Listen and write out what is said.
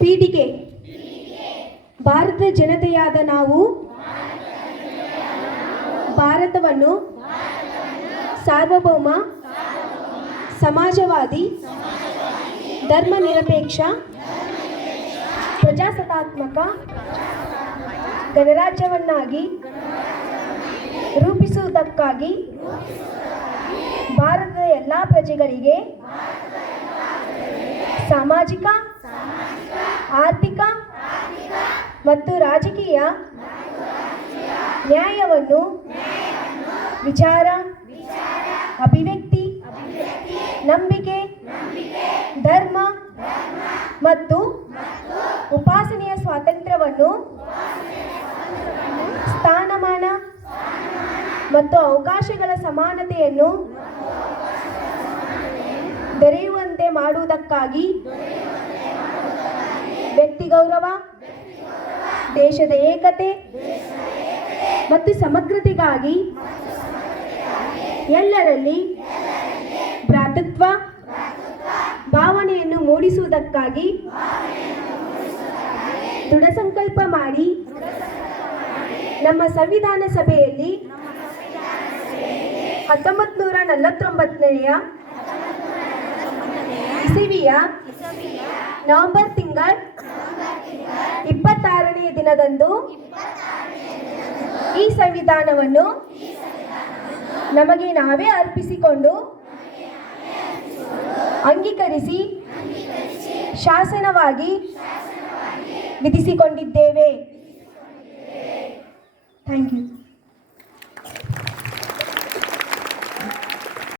ಪೀಠಿಕೆ. ಭಾರತದ ಜನತೆಯಾದ ನಾವು ಭಾರತವನ್ನು ಸಾರ್ವಭೌಮ, ಸಮಾಜವಾದಿ, ಧರ್ಮನಿರಪೇಕ್ಷ, ಪ್ರಜಾಸತ್ತಾತ್ಮಕ ಗಣರಾಜ್ಯವನ್ನಾಗಿ ರೂಪಿಸುವುದಕ್ಕಾಗಿ ಭಾರತದ ಎಲ್ಲ ಪ್ರಜೆಗಳಿಗೆ ಸಾಮಾಜಿಕ, ಆರ್ಥಿಕ ಮತ್ತು ರಾಜಕೀಯ ನ್ಯಾಯವನ್ನು ವಿಚಾರ, ಅಭಿವ್ಯಕ್ತಿ, ನಂಬಿಕೆ, ಧರ್ಮ ಮತ್ತು ಉಪಾಸನೆಯ ಸ್ವಾತಂತ್ರ್ಯವನ್ನು, ಸ್ಥಾನಮಾನ ಮತ್ತು ಅವಕಾಶಗಳ ಸಮಾನತೆಯನ್ನು ದೊರೆಯುವಂತೆ ಮಾಡುವುದಕ್ಕಾಗಿ ವ್ಯಕ್ತಿ ಗೌರವ, ದೇಶದ ಏಕತೆ ಮತ್ತು ಸಮಗ್ರತೆಗಾಗಿ ಎಲ್ಲರಲ್ಲಿ ಭ್ರಾತೃತ್ವ ಭಾವನೆಯನ್ನು ಮೂಡಿಸುವುದಕ್ಕಾಗಿ ದೃಢ ಸಂಕಲ್ಪ ಮಾಡಿ ನಮ್ಮ ಸಂವಿಧಾನ ಸಭೆಯಲ್ಲಿ 1949ನೇ ಇಸವಿಯ ನವೆಂಬರ್ ತಿಂಗಳ 26ನೇ ದಿನದಂದು ಈ ಸಂವಿಧಾನವನ್ನು ನಮಗೆ ನಾವೇ ಅರ್ಪಿಸಿಕೊಂಡು ಅಂಗೀಕರಿಸಿ ಶಾಸನವಾಗಿ ವಿಧಿಸಿಕೊಂಡಿದ್ದೇವೆ. Thank you.